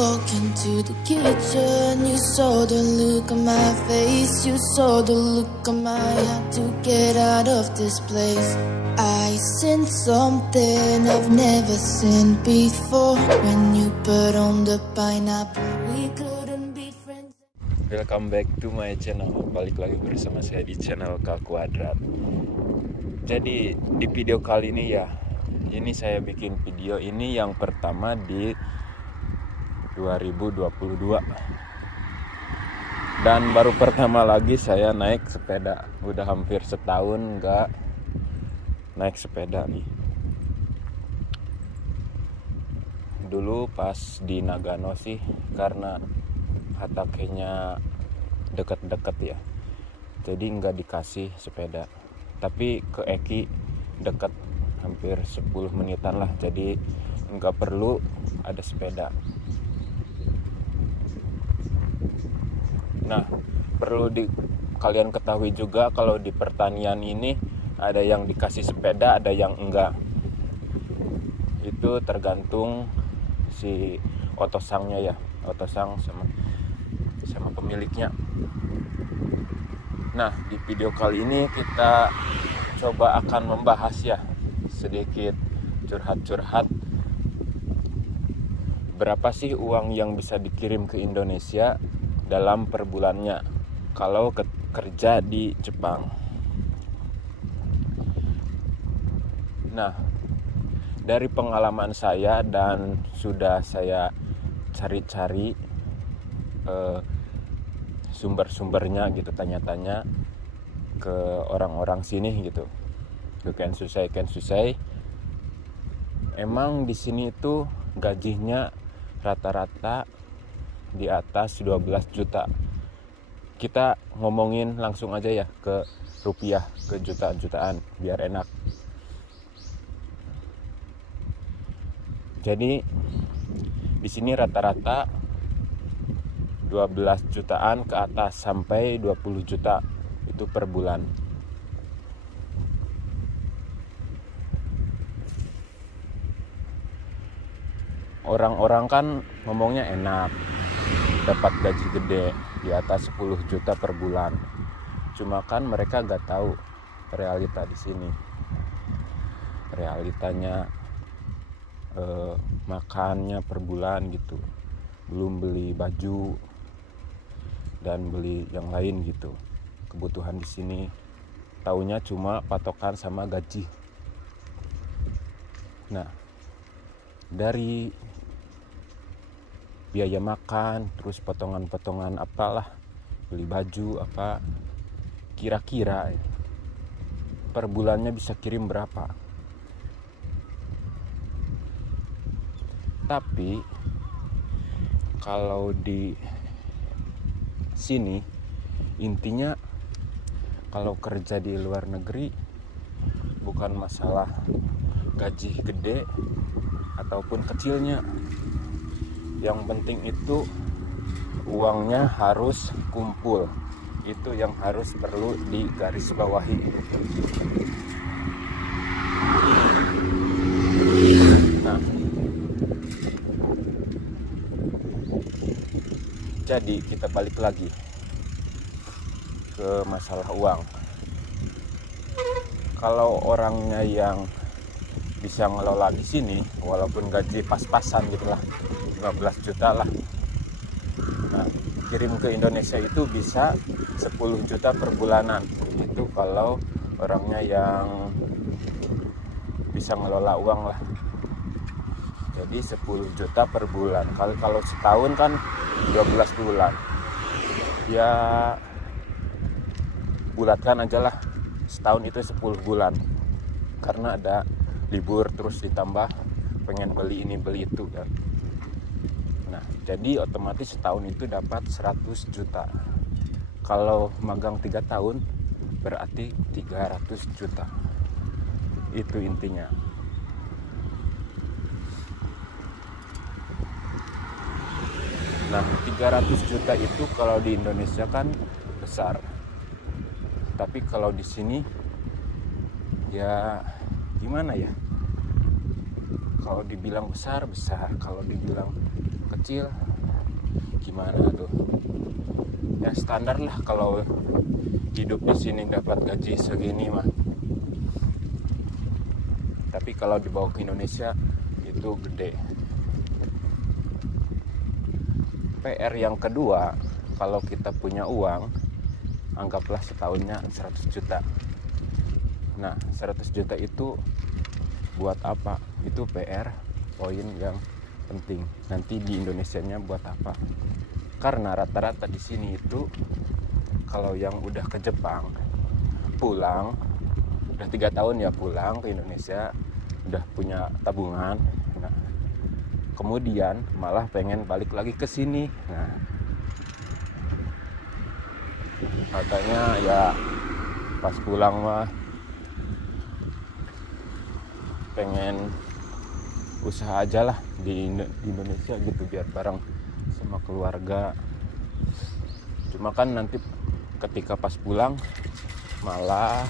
walk into the kitchen, you saw the look on my face, you saw the look on my heart to get out of this place. I sense something I've never seen before. When you put on the pineapple, we couldn't be friends. Welcome back to my channel. Balik lagi bersama saya di channel K Kuadrat. Jadi di video kali ini ini saya bikin video ini yang pertama di 2022. Dan baru pertama lagi saya naik sepeda. Udah hampir setahun nggak naik sepeda nih. Dulu pas di Nagano sih, karena hatakenya deket-deket ya, jadi nggak dikasih sepeda. Tapi ke Eki deket, hampir 10 menitan lah, jadi nggak perlu ada sepeda. Nah, perlu kalian ketahui juga kalau di pertanian ini ada yang dikasih sepeda, ada yang enggak. Itu tergantung si otosangnya ya, otosang sama pemiliknya. Nah, di video kali ini kita coba akan membahas sedikit curhat-curhat. Berapa sih uang yang bisa dikirim ke Indonesia dalam per bulannya kalau kerja di Jepang? Nah, dari pengalaman saya dan sudah saya cari-cari sumber-sumbernya gitu, tanya-tanya ke orang-orang sini gitu, ke Kensusei. Emang di sini itu gajinya rata-rata di atas 12 juta. Kita ngomongin langsung aja ya ke rupiah, ke juta-jutaan biar enak. Jadi di sini rata-rata 12 jutaan ke atas sampai 20 juta itu per bulan. Orang-orang kan ngomongnya enak, dapat gaji gede di atas 10 juta per bulan. Cuma kan mereka gak tahu realita di sini. Realitanya makannya per bulan gitu, belum beli baju dan beli yang lain gitu. Kebutuhan di sini taunya cuma patokan sama gaji. Nah, dari biaya makan, terus potongan-potongan apalah, beli baju apa, kira-kira per bulannya bisa kirim berapa. Tapi kalau di sini intinya kalau kerja di luar negeri bukan masalah gaji gede ataupun kecilnya. Yang penting itu uangnya harus kumpul. Itu yang harus perlu digarisbawahi. Nah, jadi kita balik lagi ke masalah uang. Kalau orangnya yang bisa ngelola di sini, walaupun gaji pas-pasan gitulah, 15 juta lah. Nah, kirim ke Indonesia itu bisa 10 juta per bulanan. Itu kalau orangnya yang bisa ngelola uang lah. Jadi 10 juta per bulan. Kalau setahun kan 12 bulan. Ya bulatkan aja lah, setahun itu 10 bulan. Karena ada libur, terus ditambah pengen beli ini beli itu kan. Nah, jadi otomatis setahun itu dapat 100 juta. Kalau magang 3 tahun berarti 300 juta. Itu intinya. Nah, 300 juta itu kalau di Indonesia kan besar. Tapi kalau di sini ya gimana ya? Kalau dibilang besar, kalau dibilang kecil, gimana tuh? Ya standar lah kalau hidup di sini dapat gaji segini mah. Tapi kalau dibawa ke Indonesia itu gede. PR yang kedua, kalau kita punya uang, anggaplah setahunnya 100 juta. Nah, 100 juta itu buat apa? Itu PR poin yang penting. Nanti di Indonesianya buat apa? Karena rata-rata di sini itu kalau yang udah ke Jepang pulang, udah 3 tahun ya pulang ke Indonesia, udah punya tabungan. Nah, kemudian malah pengen balik lagi ke sini. Nah, katanya ya pas pulang mah pengen usaha aja lah di Indonesia gitu biar bareng sama keluarga. Cuma kan nanti ketika pas pulang malah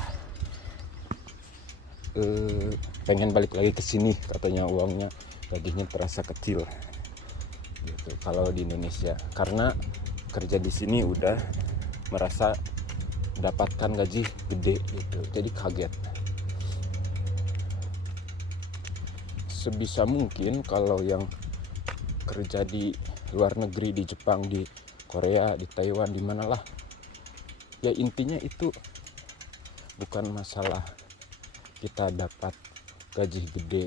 pengen balik lagi ke sini, katanya uangnya gajinya terasa kecil gitu kalau di Indonesia, karena kerja di sini udah merasa dapatkan gaji gede gitu, jadi kaget. Sebisa mungkin kalau yang kerja di luar negeri, di Jepang, di Korea, di Taiwan, di manalah, ya intinya itu bukan masalah kita dapat gaji gede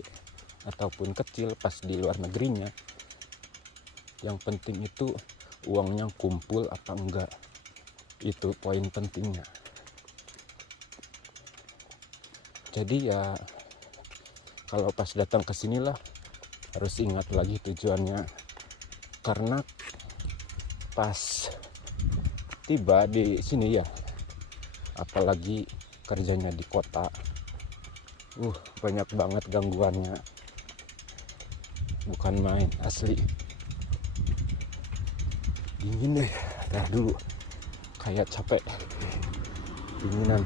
ataupun kecil pas di luar negerinya. Yang penting itu uangnya kumpul apa enggak, itu poin pentingnya. Jadi ya kalau pas datang ke sinilah harus ingat lagi tujuannya, karena pas tiba di sini ya, apalagi kerjanya di kota, banyak banget gangguannya, bukan main asli. Dingin deh, ntar dulu kayak capek, dinginan.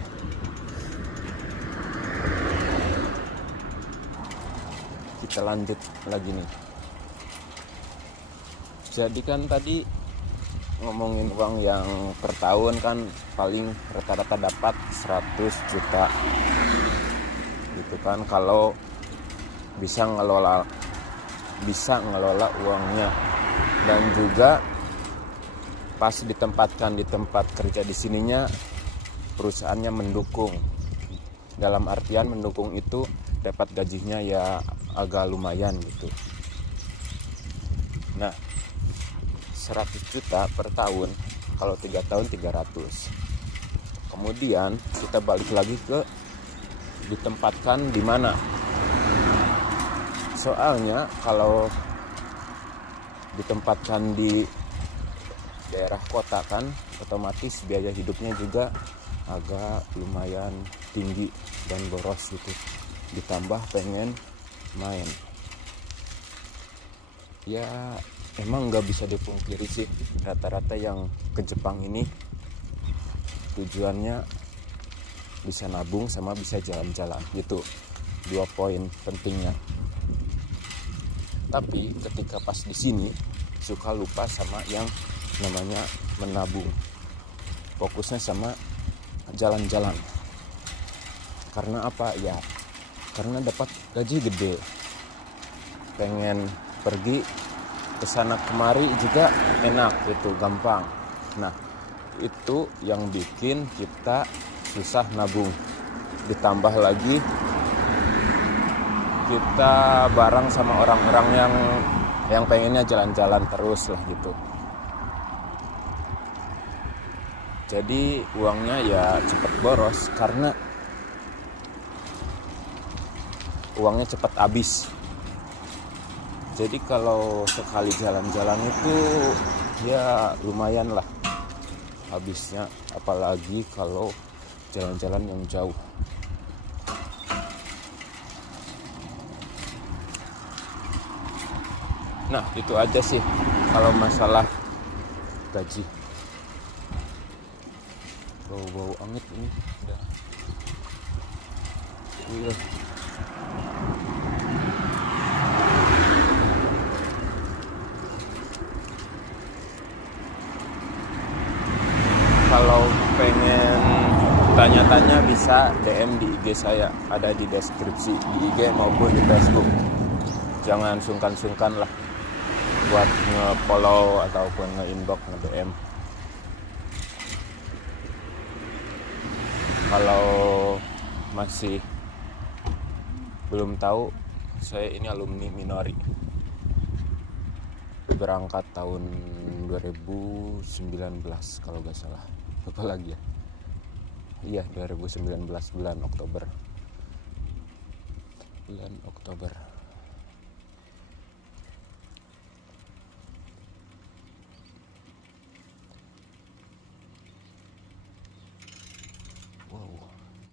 Kita lanjut lagi nih. Jadi kan tadi ngomongin uang yang per tahun kan paling rata-rata dapat 100 juta gitu kan, kalau bisa ngelola uangnya. Dan juga pas ditempatkan di tempat kerja di sininya perusahaannya mendukung, dalam artian mendukung itu dapat gajinya ya agak lumayan gitu. Nah, 100 juta per tahun, kalau 3 tahun 300. Kemudian kita balik lagi ke ditempatkan di mana. Soalnya kalau ditempatkan di daerah kota kan otomatis biaya hidupnya juga agak lumayan tinggi dan boros gitu. Ditambah pengen main, ya emang nggak bisa dipungkiri sih, rata-rata yang ke Jepang ini tujuannya bisa nabung sama bisa jalan-jalan gitu, 2 poin pentingnya. Tapi ketika pas di sini suka lupa sama yang namanya menabung, fokusnya sama jalan-jalan. Karena apa ya? Karena dapat gaji gede, pengen pergi kesana kemari juga enak gitu, gampang. Nah, itu yang bikin kita susah nabung. Ditambah lagi kita bareng sama orang-orang yang pengennya jalan-jalan terus lah gitu. Jadi uangnya ya cepet boros karena uangnya cepat habis. Jadi kalau sekali jalan-jalan itu ya lumayan lah habisnya, apalagi kalau jalan-jalan yang jauh. Nah, itu aja sih kalau masalah gaji. Bau-bau angin ini udah. Iya. tanya-tanya bisa DM di IG saya, ada di deskripsi di IG maupun di Facebook. Jangan sungkan-sungkan lah buat nge-follow ataupun nge-inbox, nge-DM. Kalau masih belum tahu, saya ini alumni Minori, berangkat tahun 2019 kalau gak salah. Apa lagi ya? Iya, 2019 bulan Oktober.